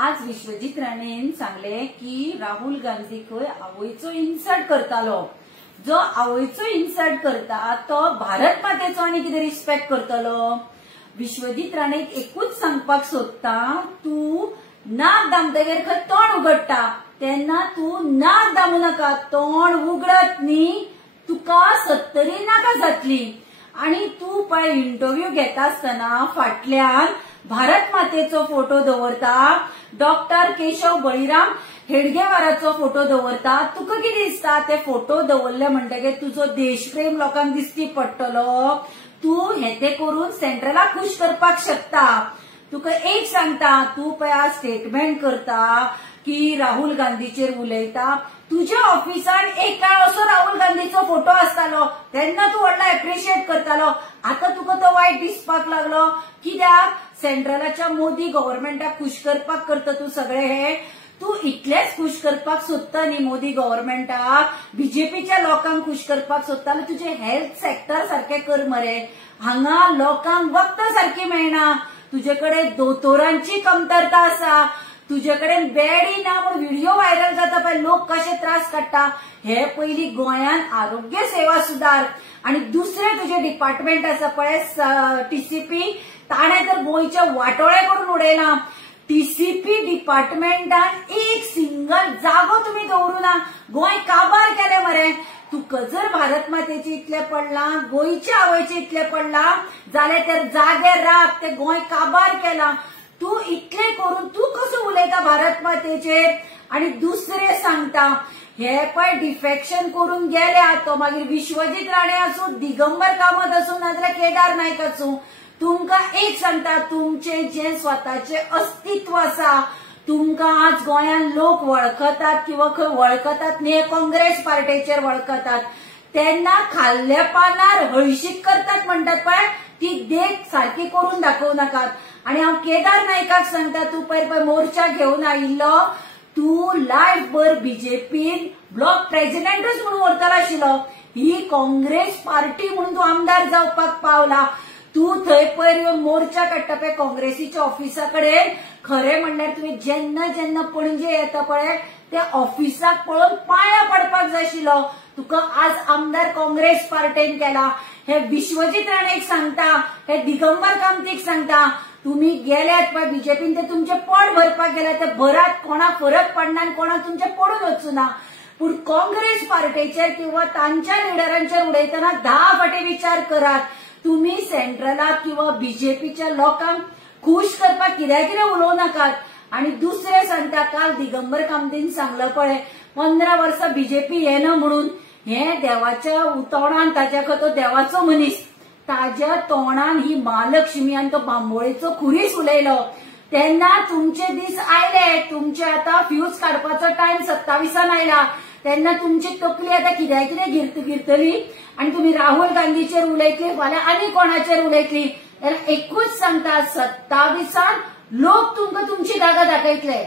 आज विश्वजीत राणेन सांगले की राहुल गांधी खंय आवयचो इन्सल्ट करतालो। जो आवयचो इन्सल्ट करता तो भारत मातेचो आनी कितें रिस्पेक्ट करतलो। विश्वजीत राणेक एकूच सांगपाक सोदता, तू नाक दामतगीर खंय तोंड उगडटा तेन्ना तू नाक दामू नाका। तोंड उगडत न्ही तुका 70 नाका जातली। आणि तू पळय इंटरव्यू घेता आसतना फाटल्यान भारत मातेचो फोटो दवरता, डॉक्टर केशव बळीराम हेडगेवाराचो फोटो दवरता। तुका कितें दिसता ते फोटो दवरले म्हणटकीर तुजो देशप्रेम लोकांक दिसची पडटलो। तू हे ते करून सेंट्रलाक खुश करपाक शकता। तुका एक सांगता, तू पळय स्टेटमेंट करता की राहुल गांधीचेर उलयता। तुझ्या ऑफिसान एक काळ असो राहुल गांधीचो फोटो आसतालो तेन्ना तू व्हडलो एप्रिशिएट करतालो। आता तुका तो वायट दिसपाक लागलो कित्याक? सेंट्रलाच्या मोदी गव्हर्नमेंटाक खुश करपाक करता तू सगळे हे। तू इतलेच खुश करपाक सोदता न्ही मोदी गव्हर्नमेंटाक, बीजेपीच्या लोकांक खुश करपाक सोदतालो। तुझे हेल्थ सेक्टर सारखे कर मरे। हांगा लोकांक वखदां सारखी मेळना, तुझेकडे दोतोरांची कमतरता आसा, तुझेकडे बेडी ना म्हूण व्हिडिओ व्हायरल जाता पळय लोक कशे त्रास काडटा। हे पयली गोंयान आरोग्य सेवा सुदार। आणि दुसरे तुझे डिपार्टमेंट आसा पळय टीसीपी, ताणे तर गोंयचे वाटोळे करून उडयला। टीसीपी डिपार्टमेंटान एक सिंगल जागो तुम्ही दवरू ना। गोंय काबार केले मरे। तुका जर भारत मातेचे इतले पडला, गोंयच्या आवयचे इतले पडला जाल्यार तर जागे राख, ते गोंय काबार केला। तू इतले करून तू कसो उलयता भारत मातेचेर? आणि दुसरे सांगता हे पळय डिफेक्शन करून गेल्या, तो मागीर विश्वजीत राणे आसूं, दिगंबर कामत आसूं, नाजाल्यार केदार नायक आसूं, तुमकां एक सांगता, तुमचे जे स्वताचे अस्तित्व आसा, तुमकां आज गोंयान लोक वळखतात किंवा खंय वळखतात न्ही, काँग्रेस पार्टीचेर वळखतात, तेन्ना खाल्ल्या पानार हळशीक करतात म्हणटात पळय, ती देख सारखी करून दाखोव नाकात। आणि हांव केदार नायकाक सांगता, तू पळय मोर्चा घेवन आयिल्लो, तू लायफ भर बीजेपीन ब्लॉक प्रेसिडेंटच म्हणून व्हरतलो आशिल्लो। ही काँग्रेस पार्टी म्हणून तू आमदार जावपाक पावला। तू थंय पयर मोर्चा काडटा पळय काँग्रेसीच्या ऑफिसा कडेन, खरें म्हणल्यार तुवें जेन्ना जेन्ना पणजे येता पळय त्या ऑफिसाक पळोवन पांयां पडपाक जाय आशिल्लो। तुका आज आमदार काँग्रेस पार्टीन केला। हे विश्वजीत राणेक सांगता, हे दिगंबर कामतीक सांगता, तुम्ही गेल्यात पळय बीजेपीन ते तुमचे पोट भरपाक गेले, ते भरात कोणाक फरक पडना आनी कोणाक तुमचे पडून वचूं ना। पूण काँग्रेस पार्टीचेर किंवा तांच्या लिडरांचेर उडयतना 10 फावटी विचार करात। तुम्ही सेंट्रलाक किंवा बीजेपीच्या लोकांक खुश करपाक कितें उलोव नाकात। आणि दुसरे सांगता, काल दिगंबर कामतीन सांगलं पळय 15 वर्सां बीजेपी येना म्हणून, हे देवाच्या तोंडान, ताच्या तो देवाचो मनीस, ताज्या तोंडान ही महालक्ष्मी आनी तो बांबोळेचो खुरीस उलयलो। तेन्ना तुमचे दीस आयले, तुमचे आता फ्यूज काडपाचो टायम 27 आयला, तेन्ना तुमची तकली आता कितें गिरतली आणि तुम्ही राहुल गांधीचेर उलयतली, फाल्यां आनी कोणाचेर उलयतली। एकूच सांगता, 27 लोक तुमकां तुमची जागा दाखयतले।